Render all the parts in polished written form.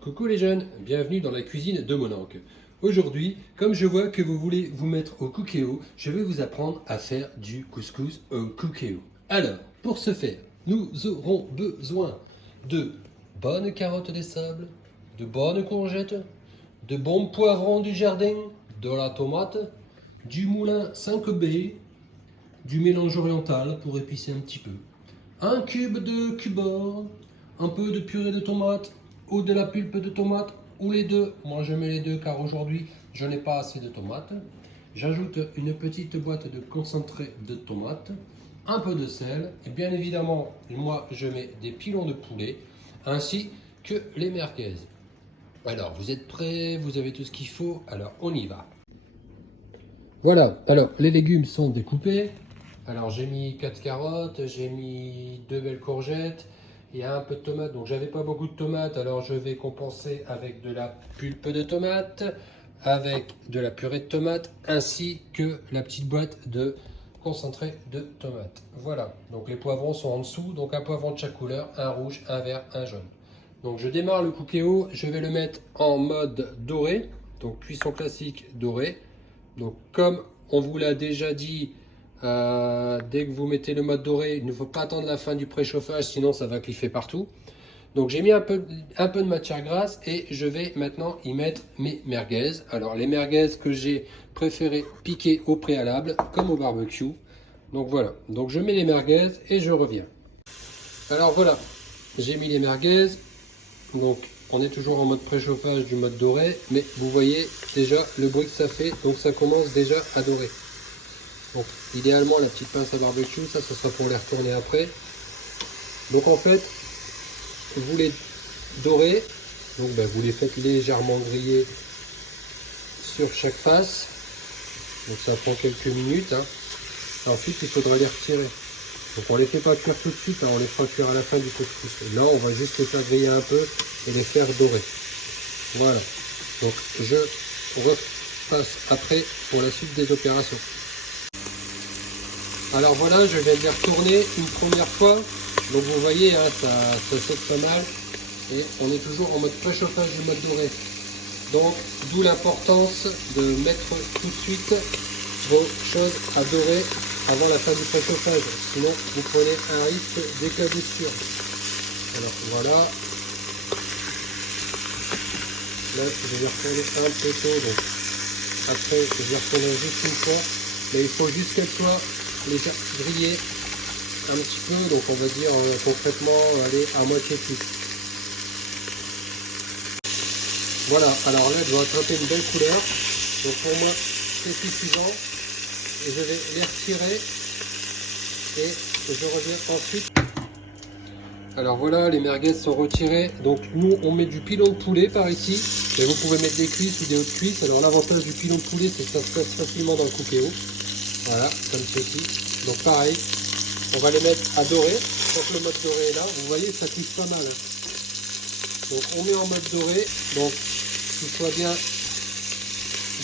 Coucou les jeunes, bienvenue dans la cuisine de mon oncle. Aujourd'hui, comme je vois que vous voulez vous mettre au cookéo, je vais vous apprendre à faire du couscous au cookéo. Alors, pour ce faire, nous aurons besoin de bonnes carottes des sables, de bonnes courgettes, de bons poivrons du jardin, de la tomate, du moulin 5B, du mélange oriental pour épicer un petit peu, un cube de cubord, un peu de purée de tomate ou de la pulpe de tomate ou les deux. Moi je mets les deux car aujourd'hui je n'ai pas assez de tomates. J'ajoute une petite boîte de concentré de tomate, un peu de sel et bien évidemment moi je mets des pilons de poulet ainsi que les merguez. Alors vous êtes prêts, vous avez tout ce qu'il faut, alors on y va. Voilà, alors les légumes sont découpés. Alors j'ai mis 4 carottes, j'ai mis 2 belles courgettes, il y a un peu de tomate, donc j'avais pas beaucoup de tomates, alors je vais compenser avec de la pulpe de tomate, avec de la purée de tomate, ainsi que la petite boîte de concentré de tomate. Voilà, donc les poivrons sont en dessous, donc un poivron de chaque couleur, un rouge, un vert, un jaune. Donc je démarre le cookéo, je vais le mettre en mode doré, donc cuisson classique doré. Donc comme on vous l'a déjà dit, dès que vous mettez le mode doré, il ne faut pas attendre la fin du préchauffage, sinon ça va cliffer partout. Donc j'ai mis un peu de matière grasse et je vais maintenant y mettre mes merguez. Alors les merguez que j'ai préféré piquer au préalable, comme au barbecue. Donc voilà, donc je mets les merguez et je reviens. Alors voilà, j'ai mis les merguez. Donc on est toujours en mode préchauffage du mode doré, mais vous voyez déjà le bruit que ça fait, donc ça commence déjà à dorer. Donc idéalement la petite pince à barbecue, ça ce sera pour les retourner après. Donc en fait, vous les dorez, donc vous les faites légèrement griller sur chaque face. Donc ça prend quelques minutes. Ensuite il faudra les retirer. Donc on ne les fait pas cuire tout de suite, on les fera cuire à la fin du couscous. Là on va juste les faire griller un peu et les faire dorer. Voilà. Donc je repasse après pour la suite des opérations. Alors voilà, je vais les retourner une première fois. Donc vous voyez, ça saute pas mal. Et on est toujours en mode préchauffage du mode doré. Donc d'où l'importance de mettre tout de suite vos choses à dorer avant la fin du préchauffage, sinon vous prenez un risque d'éclaboussure. Alors voilà, là je vais retourner un peu tôt, donc après je vais retourner juste une fois, mais il faut juste qu'elle soit déjà grillée un petit peu, donc on va dire concrètement aller à moitié cuite. Voilà, alors là je vais attraper une belle couleur, donc pour moi c'est suffisant. Et je vais les retirer et je reviens ensuite. Alors voilà, les merguez sont retirées. Donc nous on met du pilon de poulet par ici. Et vous pouvez mettre des cuisses ou des hautes cuisses. Alors l'avantage du pilon de poulet, c'est que ça se passe facilement dans le cookéo. Voilà, comme ceci. Donc pareil, on va les mettre à dorer. Quand le mode doré est là, vous voyez ça cuise pas mal. Donc on met en mode doré. Donc qu'il soit bien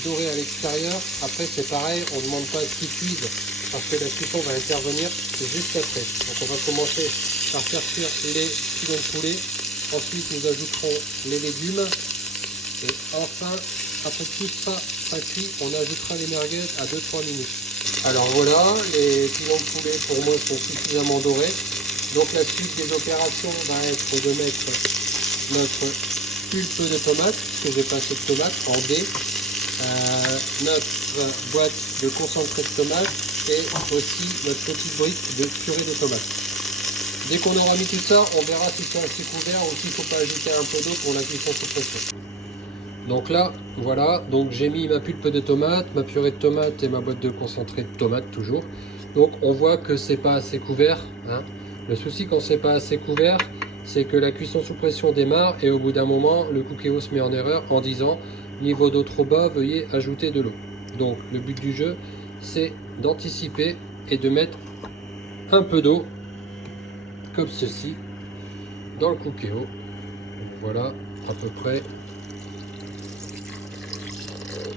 doré à l'extérieur. Après c'est pareil, on ne demande pas à ce qu'ils cuisent parce que la cuisson va intervenir juste après. Donc on va commencer par faire cuire les pilons de poulet, ensuite nous ajouterons les légumes et enfin après que tout sera cuit, on ajoutera les merguez à 2-3 minutes. Alors voilà, les pilons de poulet pour moi sont suffisamment dorés. Donc la suite des opérations va être de mettre notre pulpe de tomate, que j'ai passé de tomate en dés, notre boîte de concentré de tomate et aussi notre petite brique de purée de tomate. Dès qu'on aura mis tout ça, on verra si c'est assez couvert ou s'il ne faut pas ajouter un peu d'eau pour la cuisson sous pression. Donc là, voilà, donc j'ai mis ma pulpe de tomate, ma purée de tomate et ma boîte de concentré de tomate toujours. Donc on voit que c'est pas assez couvert. Le souci quand c'est pas assez couvert, c'est que la cuisson sous pression démarre et au bout d'un moment, le cookéo se met en erreur en disant niveau d'eau trop bas, veuillez ajouter de l'eau. Donc le but du jeu, c'est d'anticiper et de mettre un peu d'eau, comme ceci, dans le cookéo. Voilà, à peu près.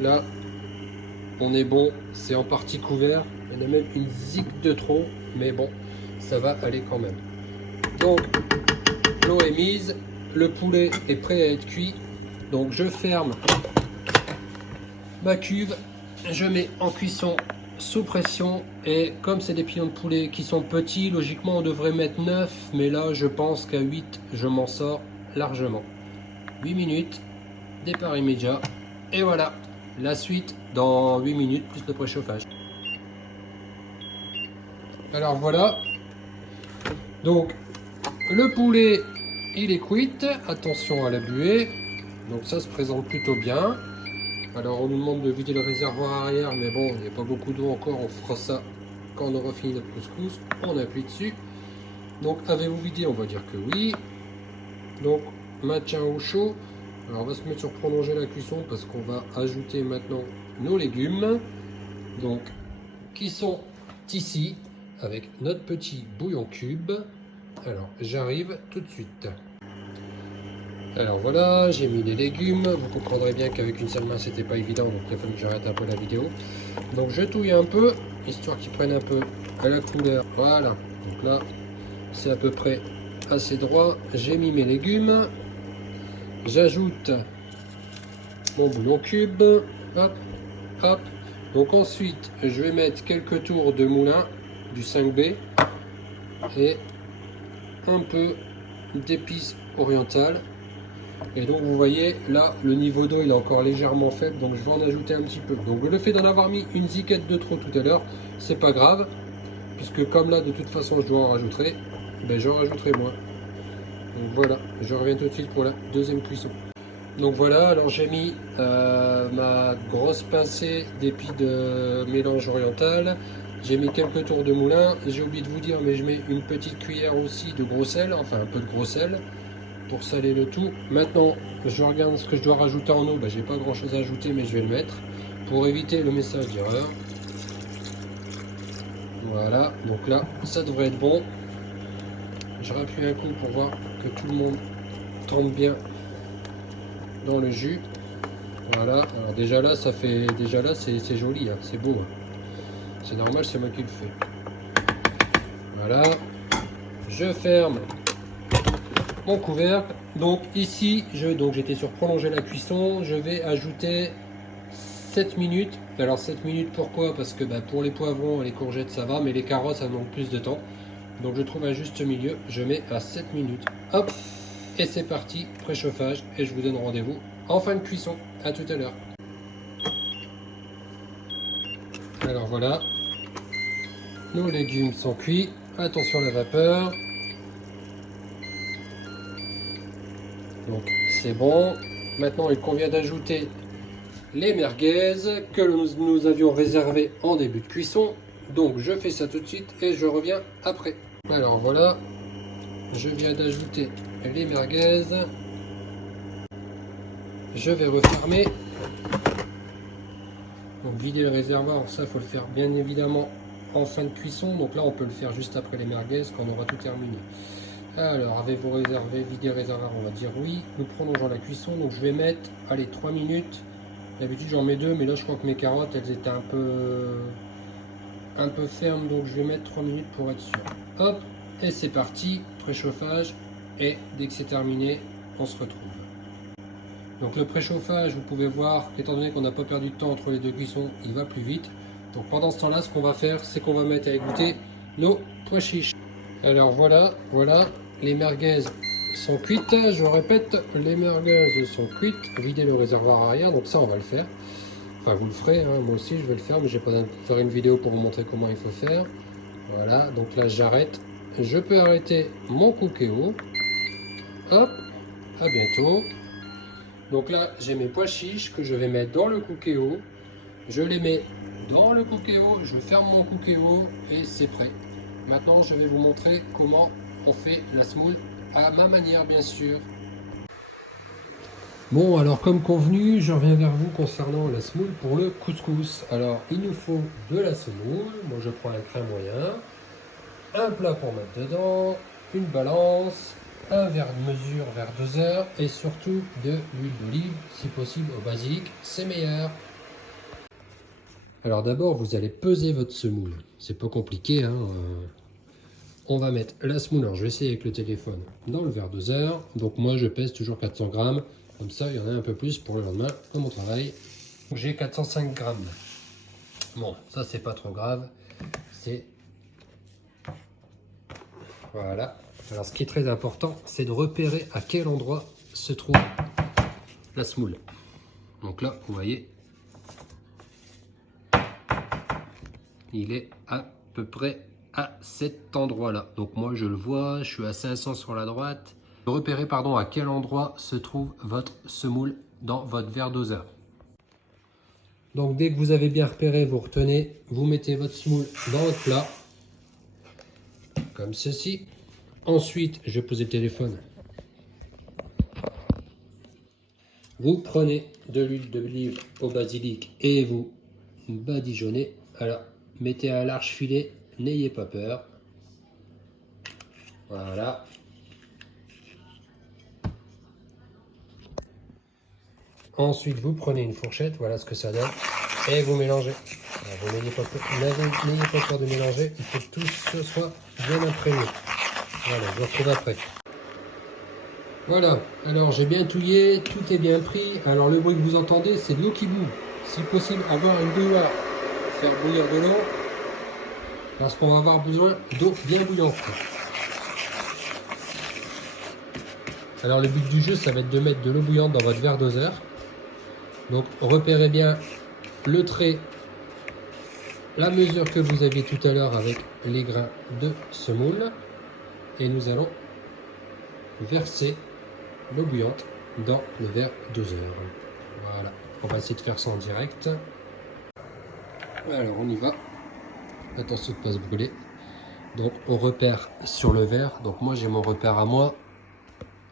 Là, on est bon, c'est en partie couvert. Il y en a même une zig de trop, mais bon, ça va aller quand même. Donc, l'eau est mise. le poulet est prêt à être cuit. Donc je ferme ma cuve, je mets en cuisson sous pression. Et comme c'est des pilons de poulet qui sont petits, logiquement on devrait mettre 9. Mais là je pense qu'à 8, je m'en sors largement. 8 minutes, départ immédiat. Et voilà, la suite dans 8 minutes plus le préchauffage. Alors voilà, donc le poulet il est cuit, attention à la buée, donc ça se présente plutôt bien. Alors on nous demande de vider le réservoir arrière, mais bon, il n'y a pas beaucoup d'eau encore, on fera ça quand on aura fini notre couscous, on appuie dessus. Donc avez-vous vidé? On va dire que oui. Donc maintien au chaud. Alors on va se mettre sur prolonger la cuisson parce qu'on va ajouter maintenant nos légumes. Donc qui sont ici avec notre petit bouillon cube. Alors j'arrive tout de suite. Alors voilà, j'ai mis les légumes. Vous comprendrez bien qu'avec une seule main c'était pas évident, donc il a fallu que j'arrête un peu la vidéo. Donc je touille un peu, histoire qu'ils prennent un peu à la couleur. Voilà, donc là c'est à peu près assez droit. J'ai mis mes légumes. J'ajoute mon bouillon cube. Hop, hop. Donc ensuite je vais mettre quelques tours de moulin du 5B et un peu d'épices orientales. Et donc vous voyez là le niveau d'eau il est encore légèrement faible, donc je vais en ajouter un petit peu. Donc le fait d'en avoir mis une ziquette de trop tout à l'heure, c'est pas grave, puisque comme là de toute façon je dois en rajouter, ben j'en rajouterai moins. Donc voilà, je reviens tout de suite pour la deuxième cuisson. Donc voilà, alors j'ai mis ma grosse pincée d'épices de mélange oriental. J'ai mis quelques tours de moulin. J'ai oublié de vous dire, mais je mets une petite cuillère aussi de gros sel, enfin un peu de gros sel, pour saler le tout. Maintenant, je regarde ce que je dois rajouter en eau. Ben, j'ai pas grand chose à ajouter, mais je vais le mettre pour éviter le message d'erreur. Voilà, donc là, ça devrait être bon. Je rappuie un coup pour voir que tout le monde tombe bien dans le jus. Voilà, alors déjà là, ça fait, déjà là, c'est joli, hein, c'est beau. Hein. C'est normal, c'est moi qui le fais. Voilà, je ferme mon couvercle. Donc ici, j'étais sur prolonger la cuisson, je vais ajouter 7 minutes. Alors 7 minutes pourquoi? Parce que pour les poivrons et les courgettes ça va, mais les carottes ça demande plus de temps. Donc je trouve un juste milieu, je mets à 7 minutes. Hop, et c'est parti, préchauffage, et je vous donne rendez-vous en fin de cuisson. À tout à l'heure. Alors voilà, nos légumes sont cuits. Attention à la vapeur. Donc c'est bon. Maintenant il convient d'ajouter les merguez que nous avions réservées en début de cuisson. Donc je fais ça tout de suite et je reviens après. Alors voilà, je viens d'ajouter les merguez. Je vais refermer. Donc vider le réservoir, ça il faut le faire bien évidemment en fin de cuisson. Donc là on peut le faire juste après les merguez quand on aura tout terminé. Alors avez-vous réservé, vider le réservoir? On va dire oui. Nous prolongeons la cuisson. Donc je vais mettre, allez, 3 minutes. D'habitude j'en mets 2, mais là je crois que mes carottes elles étaient un peu fermes, donc je vais mettre 3 minutes pour être sûr. Hop, et c'est parti, préchauffage, et dès que c'est terminé, on se retrouve. Donc le préchauffage, vous pouvez voir qu'étant donné qu'on n'a pas perdu de temps entre les deux cuissons, il va plus vite. Donc pendant ce temps-là, ce qu'on va faire, c'est qu'on va mettre à égoutter nos pois chiches. Alors voilà, les merguez sont cuites. Je répète, les merguez sont cuites. Vider le réservoir arrière, donc ça on va le faire. Enfin vous le ferez, hein. Moi aussi je vais le faire, mais j'ai pas besoin de faire une vidéo pour vous montrer comment il faut faire. Voilà, donc là j'arrête. Je peux arrêter mon cookéo. Hop, à bientôt. Donc là j'ai mes pois chiches que je vais mettre dans le cookéo. Je les mets dans le cookéo, je ferme mon cookéo et c'est prêt. Maintenant je vais vous montrer comment on fait la semoule à ma manière bien sûr. Bon, alors comme convenu, je reviens vers vous concernant la semoule pour le couscous. Alors, il nous faut de la semoule. Moi, je prends un crin moyen, un plat pour mettre dedans, une balance, un verre de mesure vers 2 heures et surtout de l'huile d'olive, si possible au basique, c'est meilleur. Alors d'abord, vous allez peser votre semoule. C'est pas compliqué, hein. on va mettre la semoule. Alors, je vais essayer avec le téléphone dans le verre doseur. Donc moi, je pèse toujours 400 grammes. Comme ça, il y en a un peu plus pour le lendemain dans mon travail. J'ai 405 grammes. Bon, ça, c'est pas trop grave. C'est... Voilà. Alors, ce qui est très important, c'est de repérer à quel endroit se trouve la semoule. Donc là, vous voyez, il est à peu près à cet endroit-là. Donc moi, je le vois, je suis à 500 sur la droite. Repérez, pardon, à quel endroit se trouve votre semoule dans votre verre doseur. Donc dès que vous avez bien repéré, vous retenez, vous mettez votre semoule dans votre plat, comme ceci. Ensuite, je vais poser le téléphone. Vous prenez de l'huile d'olive au basilic et vous badigeonnez. Alors, mettez un large filet, n'ayez pas peur. Voilà. Ensuite, vous prenez une fourchette, voilà ce que ça donne, et vous mélangez. Alors, vous n'ayez pas peur de mélanger, il faut que tout ce soit bien imprégné. Voilà, je vous retrouve après. Voilà, alors j'ai bien touillé, tout est bien pris. Alors le bruit que vous entendez, c'est de l'eau qui bout. Si possible, avoir une bouilloire, faire bouillir de l'eau, parce qu'on va avoir besoin d'eau bien bouillante. Alors le but du jeu, ça va être de mettre de l'eau bouillante dans votre verre doseur. Donc repérez bien le trait, la mesure que vous aviez tout à l'heure avec les grains de semoule. Et nous allons verser l'eau bouillante dans le verre doseur. Voilà, on va essayer de faire ça en direct. Alors on y va. Attention de ne pas se brûler. Donc on repère sur le verre. Donc moi j'ai mon repère à moi.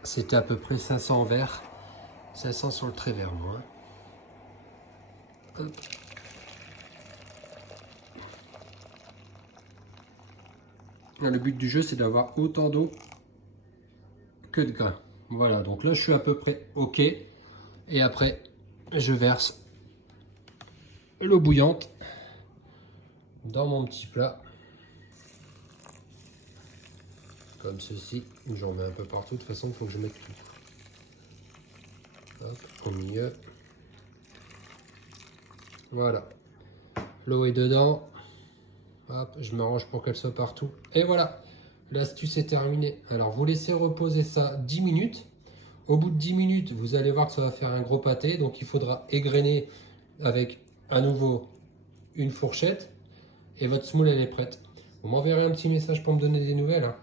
C'était à peu près 500 verres. 500 sur le trait vert moi. Hop. Le but du jeu, c'est d'avoir autant d'eau que de grains. Voilà, donc là, je suis à peu près OK. Et après, je verse l'eau bouillante dans mon petit plat. Comme ceci. J'en mets un peu partout. De toute façon, il faut que je mette tout. Hop, au milieu. Voilà. L'eau est dedans. Hop, je m'arrange pour qu'elle soit partout. Et voilà, l'astuce est terminée. Alors, vous laissez reposer ça 10 minutes. Au bout de 10 minutes, vous allez voir que ça va faire un gros pâté. Donc, il faudra égrener avec à nouveau une fourchette. Et votre semoule, elle est prête. Vous m'enverrez un petit message pour me donner des nouvelles. Hein.